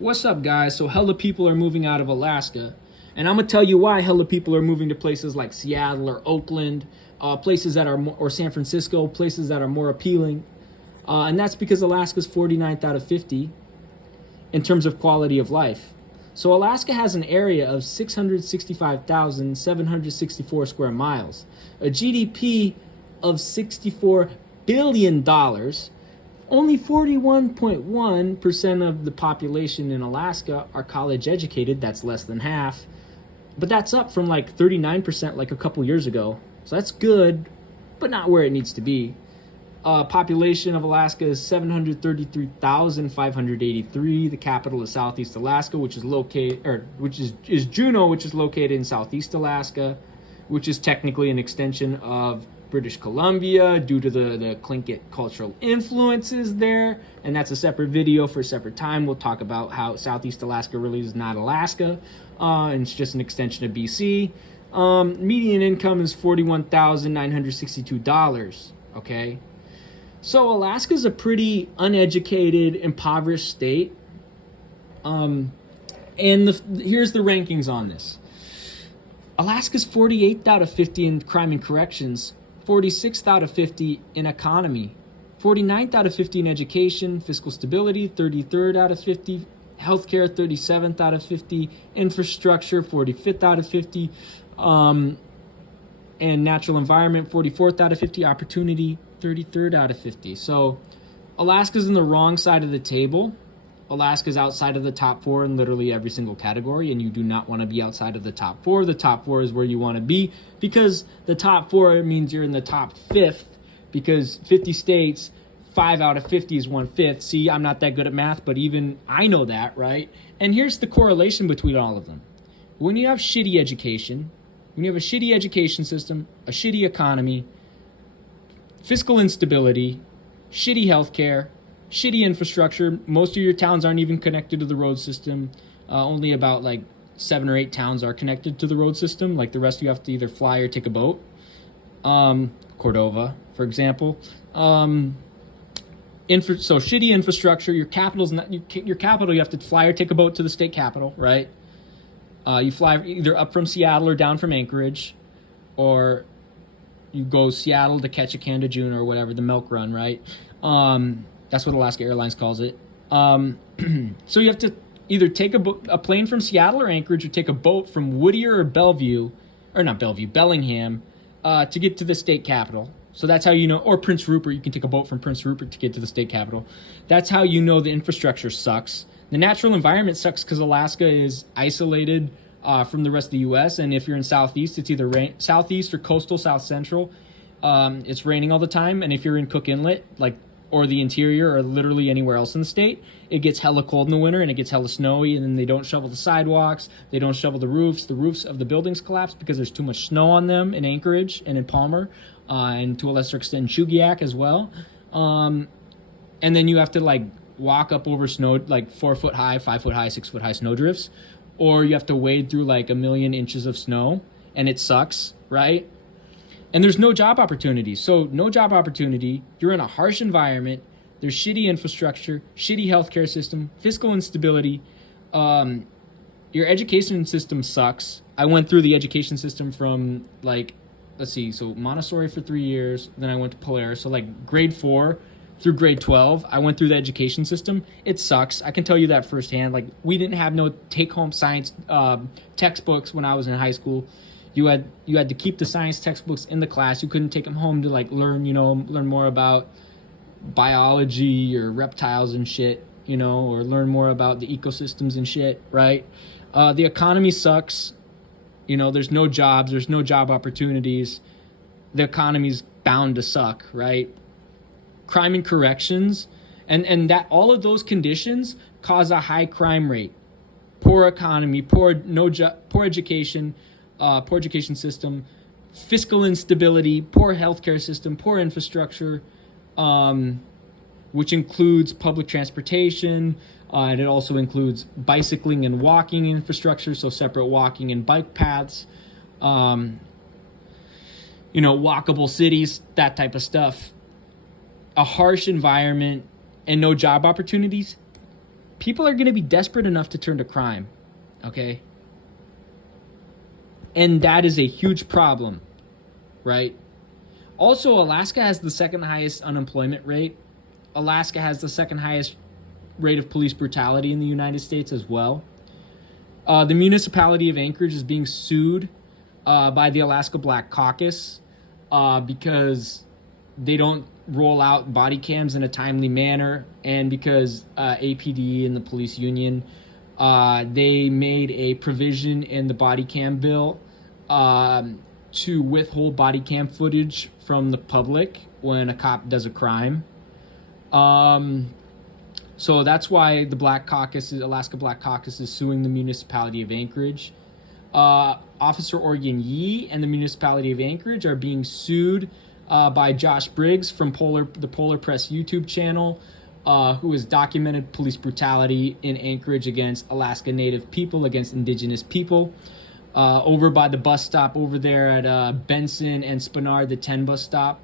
What's up, guys? So hella people are moving out of Alaska, and I'm gonna tell you why hella people are moving to places like Seattle or Oakland, places that are more, or San Francisco, places that are more appealing, and that's because Alaska's 49th out of 50 in terms of quality of life. So Alaska has an area of 665,764 square miles, a GDP of $64 billion. Only 41.1% of the population in Alaska are college educated. That's less than half. But that's up from like 39% like a couple years ago. So that's good, but not where it needs to be. Population of Alaska is 733,583. The capital is Southeast Alaska, which is Juneau, which is located in Southeast Alaska, which is technically an extension of British Columbia due to the Tlingit cultural influences there, and that's a separate video for a separate time. We'll talk about how Southeast Alaska really is not Alaska, and it's just an extension of BC. Median income is $41,962. Okay, so Alaska's a pretty uneducated, impoverished state. And here's the rankings on this. Alaska's 48th out of 50 in crime and corrections, 46th out of 50 in economy, 49th out of 50 in education, fiscal stability, 33rd out of 50, healthcare, 37th out of 50, infrastructure, 45th out of 50, and natural environment, 44th out of 50, opportunity, 33rd out of 50. So Alaska's in the wrong side of the table. Alaska's outside of the top four in literally every single category, and you do not want to be outside of the top four. The top four is where you want to be, because the top four means you're in the top fifth, because 50 states, 5 out of 50 is 1/5. See, I'm not that good at math, but even I know that, right? And here's the correlation between all of them. When you have shitty education, when you have a shitty education system, a shitty economy, fiscal instability, shitty healthcare, shitty infrastructure. Most of your towns aren't even connected to the road system. Only about like 7 or 8 towns are connected to the road system. Like the rest, you have to either fly or take a boat. Cordova, for example. So shitty infrastructure. Your capital's not your capital. You have to fly or take a boat to the state capital, right? You fly either up from Seattle or down from Anchorage, or you go Seattle to Ketchikan to Juneau or whatever, the milk run, right? That's what Alaska Airlines calls it. So you have to either take a plane from Seattle or Anchorage, or take a boat from Whittier or Bellingham, to get to the state capital. So that's how you know, or Prince Rupert, you can take a boat from Prince Rupert to get to the state capital. That's how you know the infrastructure sucks. The natural environment sucks because Alaska is isolated from the rest of the U.S. And if you're in Southeast, it's either Southeast or coastal, South Central. It's raining all the time. And if you're in Cook Inlet, or the interior, or literally anywhere else in the state, it gets hella cold in the winter and it gets hella snowy, and then they don't shovel the sidewalks, they don't shovel the roofs of the buildings collapse because there's too much snow on them in Anchorage and in Palmer, and to a lesser extent Chugiak as well. And then you have to walk up over snow, 4 foot high, 5 foot high, 6 foot high snow drifts, or you have to wade through a million inches of snow, and it sucks, right? And there's no job opportunity. So no job opportunity. You're in a harsh environment. There's shitty infrastructure, shitty healthcare system, fiscal instability. Your education system sucks. I went through the education system from so Montessori for 3 years. Then I went to Polaris. So grade 4 through grade 12, I went through the education system. It sucks. I can tell you that firsthand. We didn't have no take-home science textbooks when I was in high school. You had to keep the science textbooks in the class. You couldn't take them home to learn more about biology or reptiles and shit, or learn more about the ecosystems and shit, right? The economy sucks. There's no jobs. There's no job opportunities. The economy's bound to suck, right? Crime and corrections, and that all of those conditions cause a high crime rate, poor economy, poor education. Poor education system, fiscal instability, poor healthcare system, poor infrastructure, which includes public transportation, and it also includes bicycling and walking infrastructure, so separate walking and bike paths, walkable cities, that type of stuff. A harsh environment and no job opportunities, people are going to be desperate enough to turn to crime, okay? And that is a huge problem, right? Also, Alaska has the second highest unemployment rate. Alaska has the second highest rate of police brutality in the United States as well. The municipality of Anchorage is being sued by the Alaska Black Caucus because they don't roll out body cams in a timely manner, and because APD and the police union, they made a provision in the body cam bill to withhold body cam footage from the public when a cop does a crime. So that's why the Alaska Black Caucus is suing the municipality of Anchorage. Officer Oregon Yee and the municipality of Anchorage are being sued by Josh Briggs from the Polar Press YouTube channel, who has documented police brutality in Anchorage against Alaska Native people, against Indigenous people. Over by the bus stop over there at Benson and Spenard, the 10 bus stop,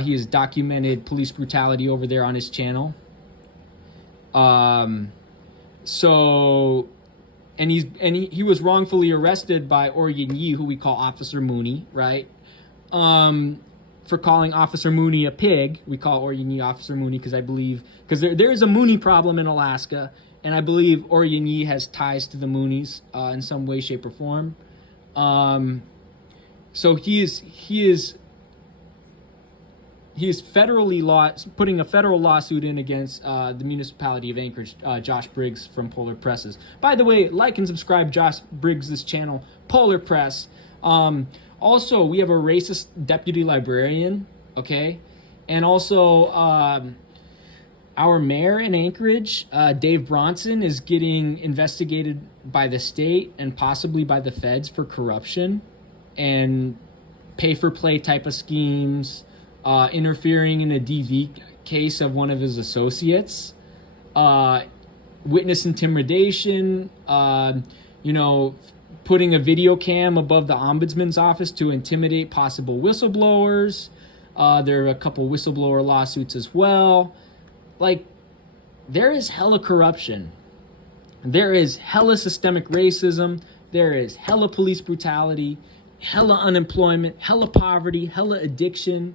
he has documented police brutality over there on his channel. He was wrongfully arrested by Oregon Yee, who we call Officer Mooney, right? For calling Officer Mooney a pig. We call Oregon Yee Officer Mooney because there is a Mooney problem in Alaska, and I believe Oregon Yee has ties to the Moonies in some way, shape, or form. So he is putting a federal lawsuit in against the municipality of Anchorage, Josh Briggs from Polar Presses. By the way, like and subscribe Josh Briggs' channel, Polar Press. Also, we have a racist deputy librarian, okay? And also, our mayor in Anchorage, Dave Bronson, is getting investigated by the state and possibly by the feds for corruption and pay-for-play type of schemes, interfering in a DV case of one of his associates, witness intimidation, putting a video cam above the ombudsman's office to intimidate possible whistleblowers. There are a couple whistleblower lawsuits as well. Like, there is hella corruption. There is hella systemic racism. There is hella police brutality, hella unemployment, hella poverty, hella addiction.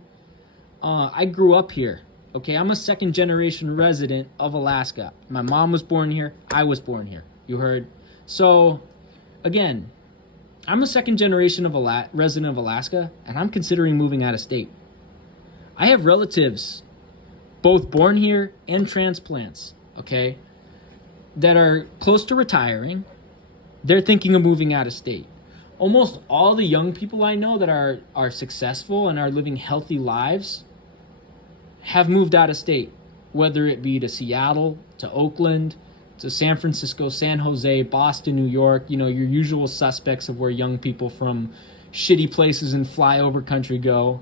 I grew up here, okay? I'm a second-generation resident of Alaska. My mom was born here. I was born here. You heard? So, again, I'm a second-generation resident of Alaska, and I'm considering moving out of state. I have relatives, both born here and transplants, okay, that are close to retiring. They're thinking of moving out of state. Almost all the young people I know that are successful and are living healthy lives have moved out of state, whether it be to Seattle, to Oakland, to San Francisco, San Jose, Boston, New York, your usual suspects of where young people from shitty places in flyover country go.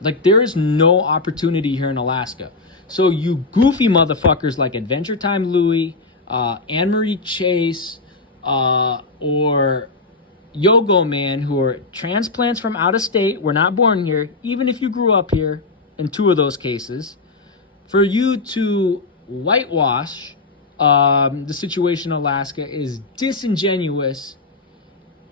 Like, there is no opportunity here in Alaska. So you goofy motherfuckers like Adventure Time Louie, Anne-Marie Chase, or Yogo Man, who are transplants from out of state, were not born here, even if you grew up here, in two of those cases, for you to whitewash the situation in Alaska is disingenuous,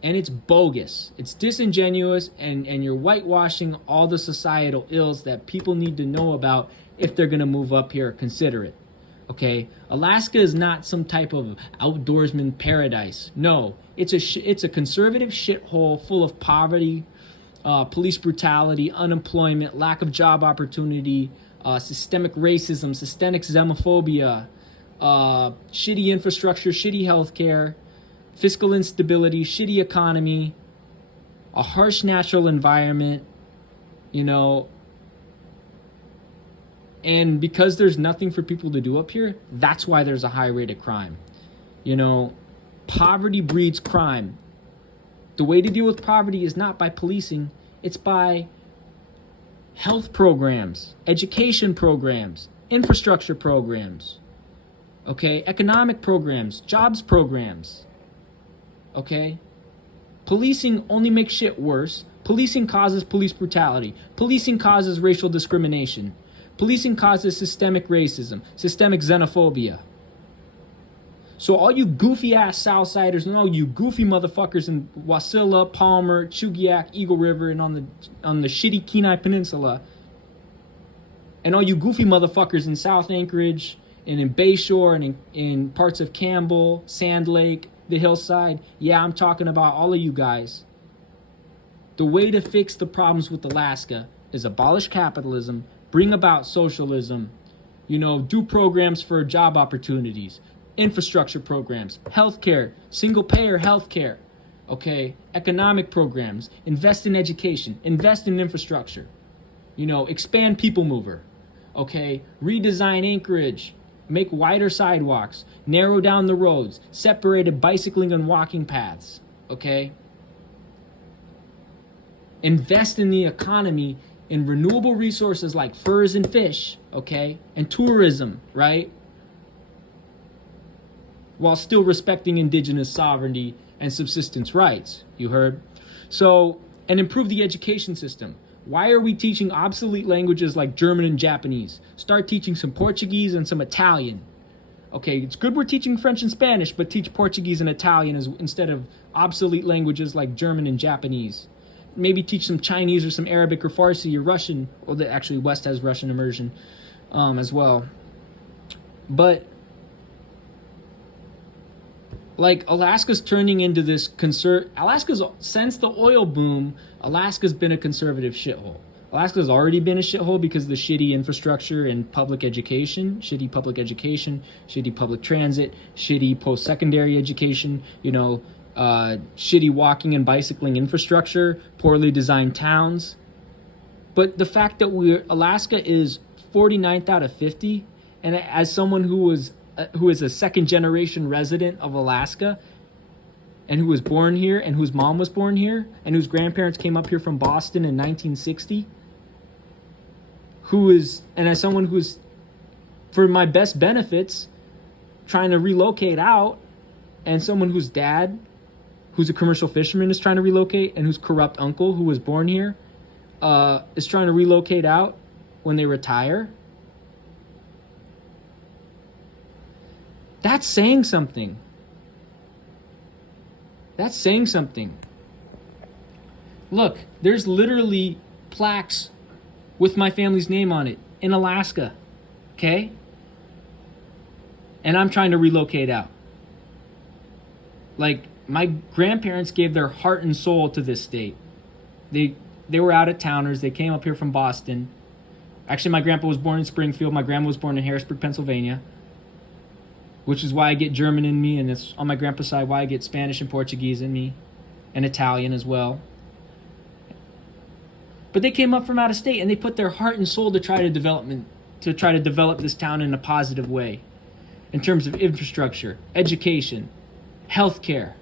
and it's bogus. It's disingenuous, and you're whitewashing all the societal ills that people need to know about if they're going to move up here or consider it. Okay, Alaska is not some type of outdoorsman paradise. No, it's a conservative shithole full of poverty, police brutality, unemployment, lack of job opportunity, systemic racism, systemic xenophobia, shitty infrastructure, shitty healthcare, fiscal instability, shitty economy, a harsh natural environment, And because there's nothing for people to do up here, that's why there's a high rate of crime. Poverty breeds crime. The way to deal with poverty is not by policing, it's by health programs, education programs, infrastructure programs, okay, economic programs, jobs programs, okay? Policing only makes shit worse. Policing causes police brutality. Policing causes racial discrimination. Policing causes systemic racism, systemic xenophobia. So all you goofy ass Southsiders and all you goofy motherfuckers in Wasilla, Palmer, Chugiak, Eagle River, and on the shitty Kenai Peninsula, and all you goofy motherfuckers in South Anchorage and in Bayshore and in parts of Campbell, Sand Lake, the hillside, yeah, I'm talking about all of you guys. The way to fix the problems with Alaska is abolish capitalism, bring about socialism, do programs for job opportunities, infrastructure programs, healthcare, single-payer healthcare, okay, economic programs, invest in education, invest in infrastructure, expand People Mover, okay, redesign Anchorage, make wider sidewalks, narrow down the roads, separated bicycling and walking paths, okay? Invest in the economy in renewable resources like furs and fish, okay? And tourism, right? While still respecting indigenous sovereignty and subsistence rights, you heard? So, and improve the education system. Why are we teaching obsolete languages like German and Japanese? Start teaching some Portuguese and some Italian. Okay, it's good we're teaching French and Spanish, but teach Portuguese and Italian instead of obsolete languages like German and Japanese. Maybe teach some Chinese or some Arabic or Farsi or Russian. Well, actually, West has Russian immersion as well. But Alaska's turning into this since the oil boom, Alaska's been a conservative shithole. Alaska's already been a shithole because of the shitty infrastructure and shitty public transit, shitty post-secondary education, shitty walking and bicycling infrastructure, poorly designed towns. But the fact that Alaska is 49th out of 50, and as someone who is a second-generation resident of Alaska and who was born here and whose mom was born here and whose grandparents came up here from Boston in 1960, and as someone who's, for my best benefits, trying to relocate out, and someone whose dad, who's a commercial fisherman, is trying to relocate, and whose corrupt uncle, who was born here, is trying to relocate out when they retire, that's saying something. That's saying something. Look, there's literally plaques with my family's name on it in Alaska, okay? And I'm trying to relocate out. My grandparents gave their heart and soul to this state. They were out-of-towners. They came up here from Boston. Actually, my grandpa was born in Springfield. My grandma was born in Harrisburg, Pennsylvania, which is why I get German in me, and it's on my grandpa's side why I get Spanish and Portuguese in me, and Italian as well. But they came up from out of state, and they put their heart and soul to try to develop this town in a positive way, in terms of infrastructure, education, healthcare,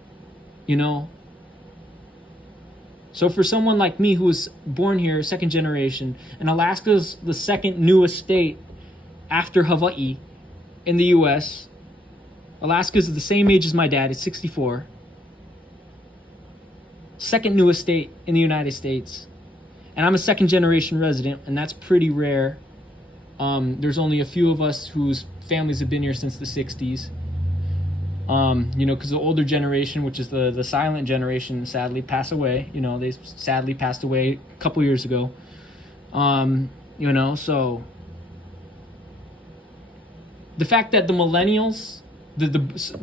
So for someone like me who was born here, second generation, and Alaska's the second newest state after Hawaii in the U.S., Alaska's the same age as my dad. It's 64. Second newest state in the United States. And I'm a second generation resident, and that's pretty rare. There's only a few of us whose families have been here since the 60s. Because the older generation, which is the silent generation, sadly passed away. They sadly passed away a couple years ago. So the fact that the millennials, the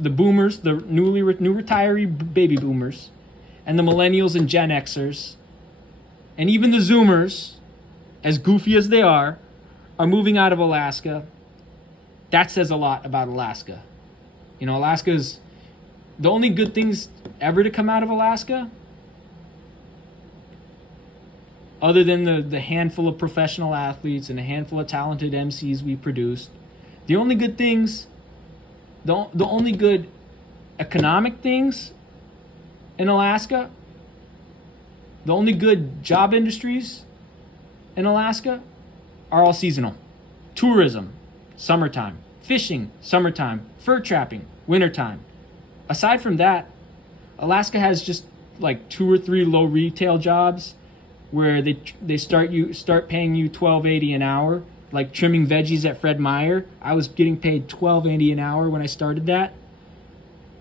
boomers, the new retiree baby boomers, and the millennials and Gen Xers, and even the Zoomers, as goofy as they are moving out of Alaska, that says a lot about Alaska. Alaska's the only good things ever to come out of Alaska, other than the handful of professional athletes and a handful of talented MCs we produced. The only good things, the only good economic things in Alaska, the only good job industries in Alaska are all seasonal. Tourism, summertime. Fishing, summertime. Fur trapping, wintertime. Aside from that, Alaska has just 2 or 3 low retail jobs where they start paying you $12.80 an hour like trimming veggies at Fred Meyer. I was getting paid $12.80 an hour when I started that.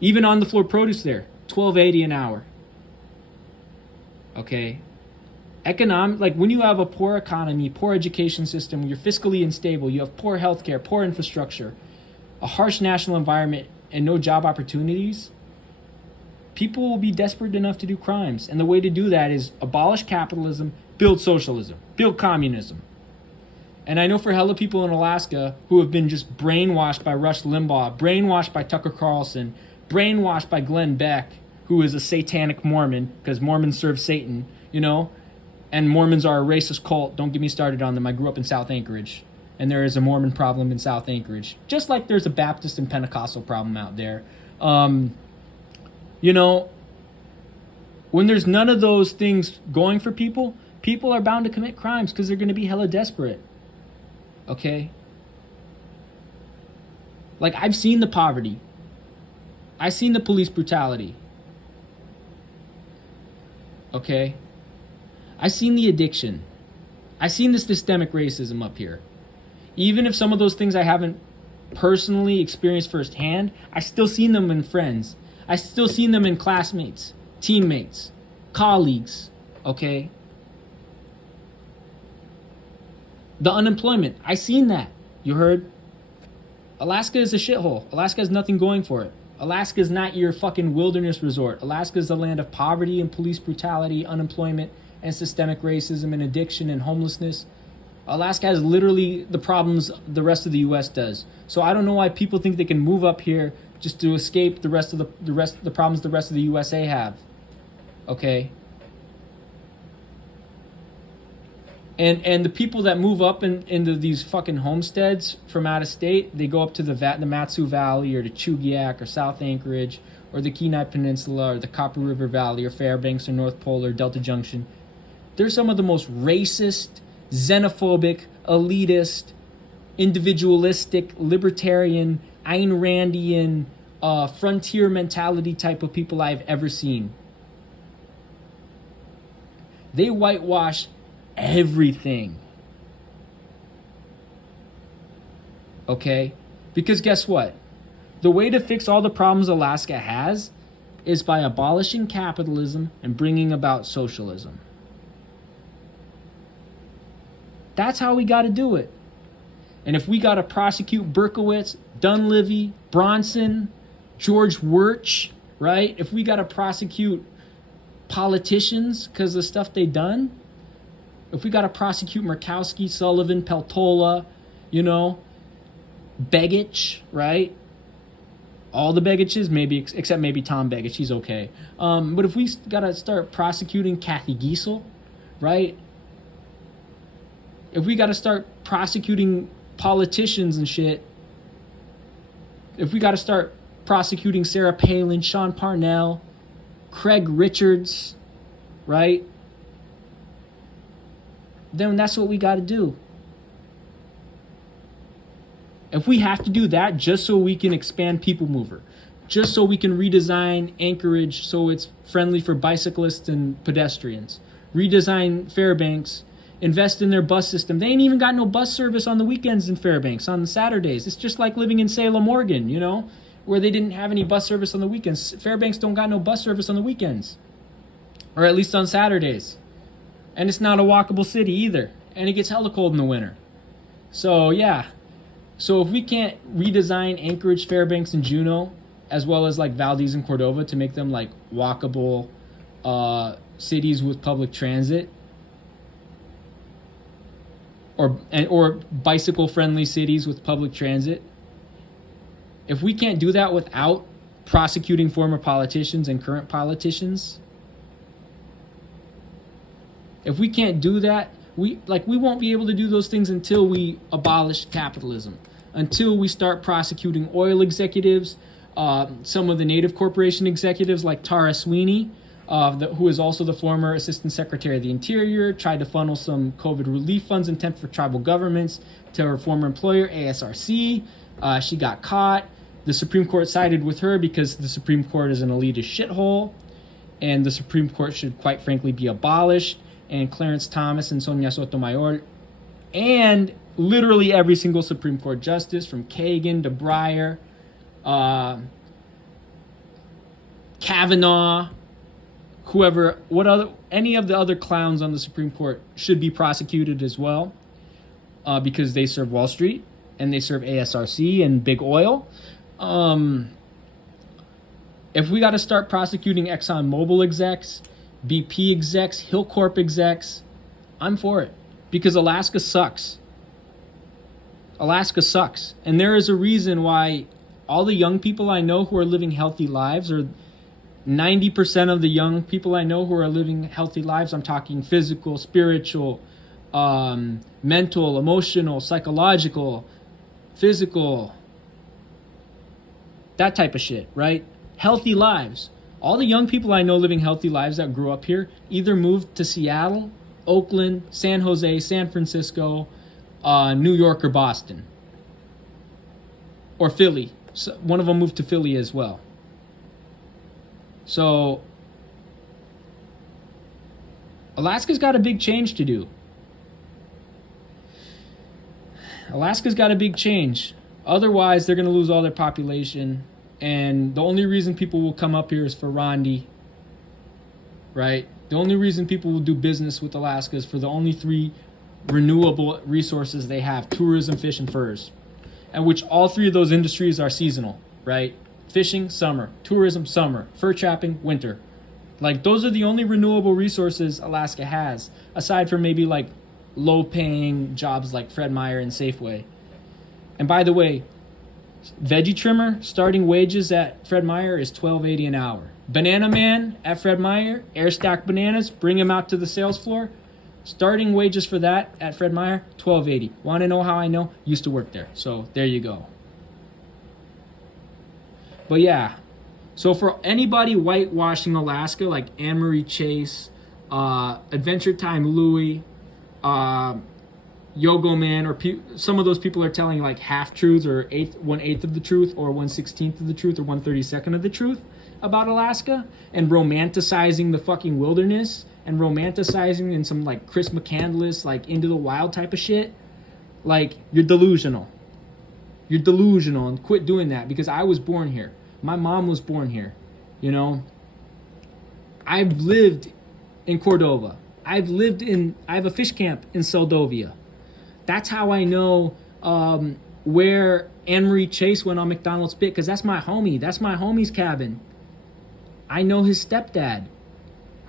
Even on the floor produce there, $12.80 an hour. Okay. Like when you have a poor economy, poor education system, you're fiscally unstable, you have poor healthcare, poor infrastructure, a harsh national environment, and no job opportunities, people will be desperate enough to do crimes. And the way to do that is abolish capitalism, build socialism, build communism. And I know for hella people in Alaska who have been just brainwashed by Rush Limbaugh, brainwashed by Tucker Carlson, brainwashed by Glenn Beck, who is a satanic Mormon, because Mormons serve Satan, you know, and Mormons are a racist cult. Don't get me started on them. I grew up in South Anchorage, and there is a Mormon problem in South Anchorage, just like there's a Baptist and Pentecostal problem out there. You know, when there's none of those things going for people, people are bound to commit crimes because they're going to be hella desperate. Okay? Like, I've seen the poverty. I've seen the police brutality. Okay? I've seen the addiction. I've seen the systemic racism up here. Even if some of those things I haven't personally experienced firsthand, I still seen them in friends. I still seen them in classmates, teammates, colleagues, okay? The unemployment, I seen that. You heard? Alaska is a shithole. Alaska has nothing going for it. Alaska is not your fucking wilderness resort. Alaska is the land of poverty and police brutality, unemployment, and systemic racism and addiction and homelessness. Alaska has literally the problems the rest of the U.S. does. So I don't know why people think they can move up here just to escape the rest of the problems the rest of the USA have. Okay? And the people that move up into these fucking homesteads from out of state, they go up to the Matsu Valley or the Chugiak or South Anchorage or the Kenai Peninsula or the Copper River Valley or Fairbanks or North Pole or Delta Junction. They're some of the most racist, xenophobic, elitist, individualistic, libertarian, Ayn Randian, frontier mentality type of people I've ever seen. They whitewash everything. Okay? Because guess what? The way to fix all the problems Alaska has is by abolishing capitalism and bringing about socialism. That's how we got to do it. And if we got to prosecute Berkowitz, Dunleavy, Bronson, George Wirch, right? If we got to prosecute politicians because of the stuff they done, if we got to prosecute Murkowski, Sullivan, Peltola, you know, Begich, right? All the Begiches, maybe, except maybe Tom Begich, he's okay. But if we got to start prosecuting Kathy Giesel, right? If we got to start prosecuting politicians and shit, if we got to start prosecuting Sarah Palin, Sean Parnell, Craig Richards, right? Then that's what we got to do. If we have to do that just so we can expand People Mover, just so we can redesign Anchorage so it's friendly for bicyclists and pedestrians, redesign Fairbanks, invest in their bus system. They ain't even got no bus service on the weekends in Fairbanks, on Saturdays. It's just like living in Salem, Oregon, you know, where they didn't have any bus service on the weekends. Fairbanks don't got no bus service on the weekends, or at least on Saturdays. And it's not a walkable city either. And it gets hella cold in the winter. So, yeah. So if we can't redesign Anchorage, Fairbanks, and Juneau, as well as like Valdez and Cordova to make them like walkable cities with public transit, or bicycle-friendly cities with public transit, if we can't do that without prosecuting former politicians and current politicians, if we can't do that, we won't be able to do those things until we abolish capitalism, until we start prosecuting oil executives, some of the native corporation executives like Tara Sweeney, who is also the former Assistant Secretary of the Interior, tried to funnel some COVID relief funds intended for tribal governments to her former employer, ASRC. She got caught. The Supreme Court sided with her because the Supreme Court is an elitist shithole, and the Supreme Court should, quite frankly, be abolished. And Clarence Thomas and Sonia Sotomayor and literally every single Supreme Court justice, from Kagan to Breyer, Kavanaugh, whoever, any of the other clowns on the Supreme Court should be prosecuted as well, because they serve Wall Street and they serve ASRC and big oil. If we got to start prosecuting ExxonMobil execs, BP execs, Hillcorp execs, I'm for it, because Alaska sucks. Alaska sucks. And there is a reason why all the young people I know who are living healthy lives, or 90% of the young people I know who are living healthy lives, I'm talking physical, spiritual, mental, emotional, psychological, physical, that type of shit, right? Healthy lives. All the young people I know living healthy lives that grew up here either moved to Seattle, Oakland, San Jose, San Francisco, New York, or Boston. Or Philly. So one of them moved to Philly as well. So Alaska's got a big change to do. Alaska's got a big change. Otherwise, they're going to lose all their population. And the only reason people will come up here is for Rondi, right? The only reason people will do business with Alaska is for the only three renewable resources they have: tourism, fish, and furs. And which all three of those industries are seasonal, right? Fishing, summer. Tourism, summer. Fur trapping, winter. Like, those are the only renewable resources Alaska has, aside from maybe like low-paying jobs like Fred Meyer and Safeway. And by the way, veggie trimmer starting wages at Fred Meyer is $12.80 an hour. Banana man at Fred Meyer, air stack bananas, bring him out to the sales floor. Starting wages for that at Fred Meyer, $12.80. Want to know how I know? Used to work there. So there you go. But yeah, so for anybody whitewashing Alaska, like Anne-Marie Chase, Adventure Time Louie, Yogo Man, or some of those people are telling like half-truths, or 1/8 of the truth, or 1/16 of the truth, or 1/32 of the truth about Alaska, and romanticizing the fucking wilderness, and romanticizing in some like Chris McCandless, like Into the Wild type of shit. Like, you're delusional. You're delusional, and quit doing that, because I was born here. My mom was born here, you know. I've lived in Cordova. I have a fish camp in Seldovia. That's how I know where Anne-Marie Chase went on McDonald's Spit, because that's my homie. That's my homie's cabin. I know his stepdad.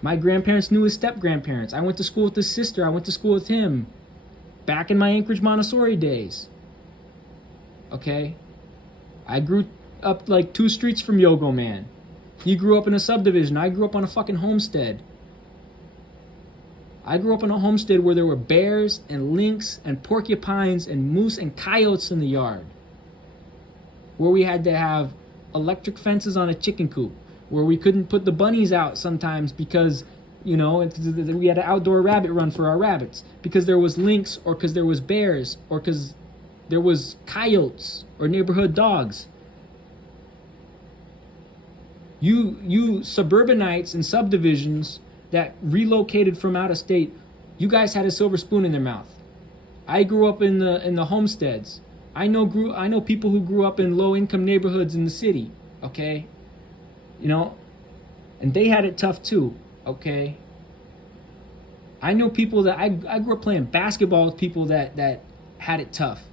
My grandparents knew his step-grandparents. I went to school with his sister. I went to school with him back in my Anchorage Montessori days. Okay? I grew up like 2 streets from Yogo Man. He grew up in a subdivision. I grew up on a fucking homestead. I grew up in a homestead where there were bears and lynx and porcupines and moose and coyotes in the yard. Where we had to have electric fences on a chicken coop. Where we couldn't put the bunnies out sometimes because, you know, we had an outdoor rabbit run for our rabbits. Because there was lynx, or because there was bears, or because there was coyotes or neighborhood dogs. You suburbanites and subdivisions that relocated from out of state, you guys had a silver spoon in their mouth. I grew up in the homesteads. I know people who grew up in low income neighborhoods in the city, okay? You know, and they had it tough too, okay? I know people that I grew up playing basketball with people that had it tough.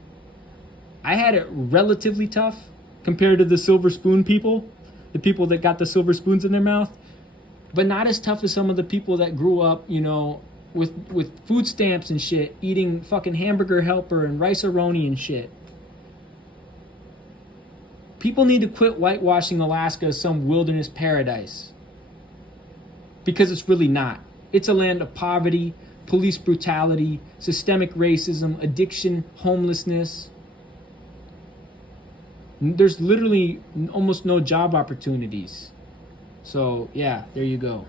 I had it relatively tough compared to the silver spoon people, the people that got the silver spoons in their mouth, but not as tough as some of the people that grew up, you know, with food stamps and shit, eating fucking Hamburger Helper and Rice-A-Roni and shit. People need to quit whitewashing Alaska as some wilderness paradise, because it's really not. It's a land of poverty, police brutality, systemic racism, addiction, homelessness. There's literally almost no job opportunities. So, yeah, there you go.